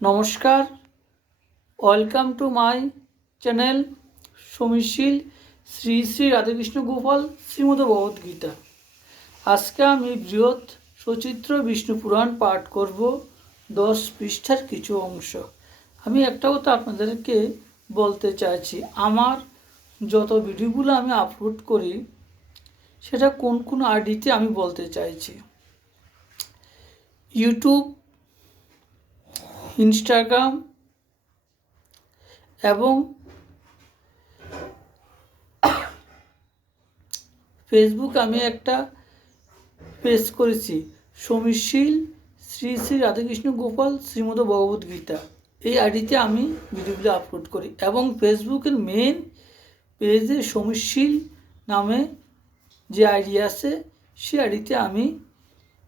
নমস্কার, welcome to my channel সমীশীল শ্রী শ্রী রাধাকৃষ্ণ গোপাল শ্রীমদ ভগবদ্গীতা। আজকে আমি বৃহৎ সচিত্র বিষ্ণু পুরাণ পাঠ করব 10 পৃষ্ঠার কিছু অংশ। আমি একটা কথা আপনাদেরকে বলতে চাইছি, আমার যত ভিডিওগুলো আমি আপলোড করি সেটা কোন কোন আইডিতে আমি বলতে চাইছি। ইউটিউব, ইনস্টাগ্রাম এবং ফেসবুক আমি একটা পেজ করেছি, সমীশীল শ্রী শ্রী রাধাকৃষ্ণ গোপাল শ্রীমদ ভগবদ্গীতা। এই আইডিতে আমি ভিডিওগুলো আপলোড করি এবং ফেসবুকের মেন পেজে সমীশীল নামে যে আইডি আছে সেই আইডিতে আমি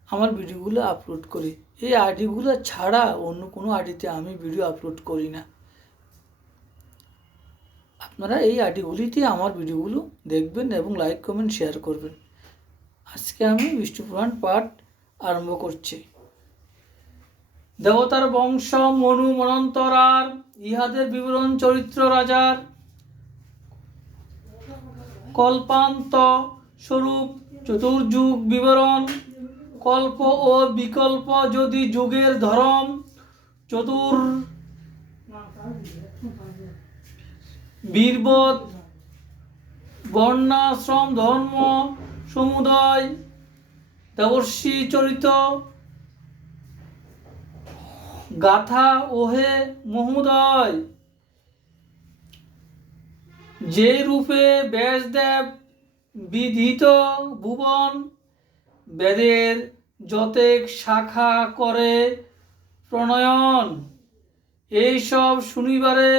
আমার ভিডিওগুলো আপলোড করি। এই আইডিগুলো ছাড়া অন্য কোনো আইডিতে আমি ভিডিও আপলোড করি না। আপনারা এই আইডিগুলিতে আমার ভিডিওগুলো দেখবেন এবং লাইক কমেন্ট শেয়ার করবেন। আজকে আমি বিষ্ণু পুরাণ পাঠ আরম্ভ করছি। দেবতার বংশ মনু মনন্তরার, ইহাদের বিবরণ চরিত্র রাজার, কল্পান্ত স্বরূপ চতুর্যুগ বিবরণ, কল্প ও বিকল্প যদি যুগের ধরম, বীরবৎ বর্ণাশ্রম ধর্ম সমুদয়, দেবর্ষি চরিত গাথা ওহে মহোদয়, যে রূপে ব্যাসদেব বিধিত ভুবন, বেদের যতেক শাখা করে প্রণয়ন, এইসব শুনিবারে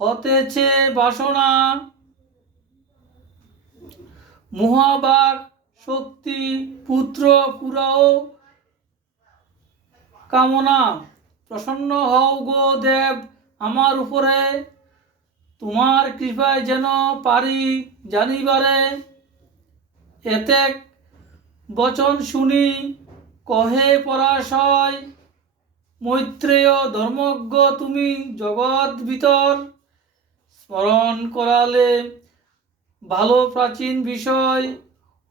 হতেছে বাসনা, মহাবাগ শক্তি পুত্র পুরাও কামনা, প্রসন্ন হও গো দেব আমার উপরে, তোমার কৃপায় যেন পারি জানিবারে, এতেক বচন শুনি কহে পরাশয়, মৈত্রেয় ধর্মজ্ঞ তুমি জগৎ ভিতর, স্মরণ করালে ভালো প্রাচীন বিষয়,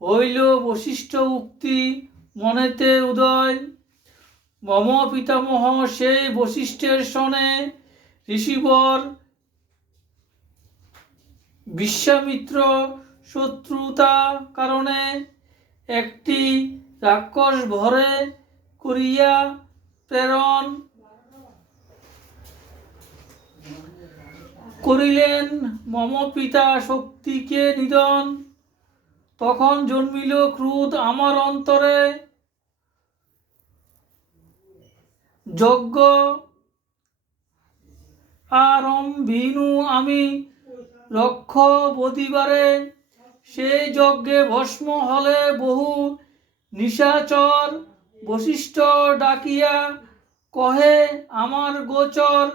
হইল বশিষ্ঠ উক্তি মনেতে উদয়, মম পিতামহ সেই বশিষ্ঠের সনে, ঋষিবর বিশ্বামিত্র শত্রুতা কারণে, একটি রাক্ষস ভরে করিয়া প্রেরণ করিলেন মম পিতা শক্তিকে নিধন, তখন জন্মিল ক্রোধ আমার অন্তরে, যজ্ঞ আরম্ভিনু আমি রক্ষ বদিবারে, সেই যজ্ঞে ভস্ম হলে বহু নিশাচর, বশিষ্ঠ ডাকিয়া কহে আমার গোচর,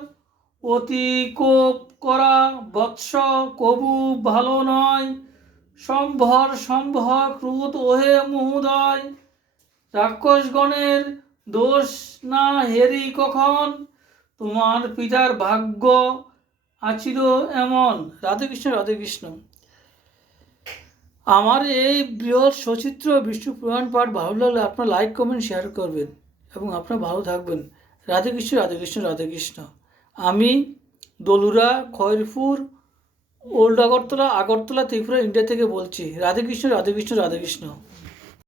অতি কোপ করা বৎস কবু ভালো নয়, সম্ভর সম্ভর ক্রোধ ওহে মহোদয়, রাক্ষসগণের দোষ না হেরি কখন, তোমার পিতার ভাগ্য আছিল এমন। রাধেকৃষ্ণ রাধেকৃষ্ণ। আমার এই বৃহৎ সচিত্র বিষ্ণু পুরাণ পাঠ ভালো লাগলে আপনার লাইক কমেন্ট শেয়ার করবেন এবং আপনারা ভালো থাকবেন। রাধেকৃষ্ণ রাধেকৃষ্ণ রাধেকৃষ্ণ। আমি দলুরা, খয়রপুর, ওল্ড আগরতলা, ত্রিপুরা, ইন্ডিয়া থেকে বলছি। রাধেকৃষ্ণ রাধেকৃষ্ণ রাধেকৃষ্ণ।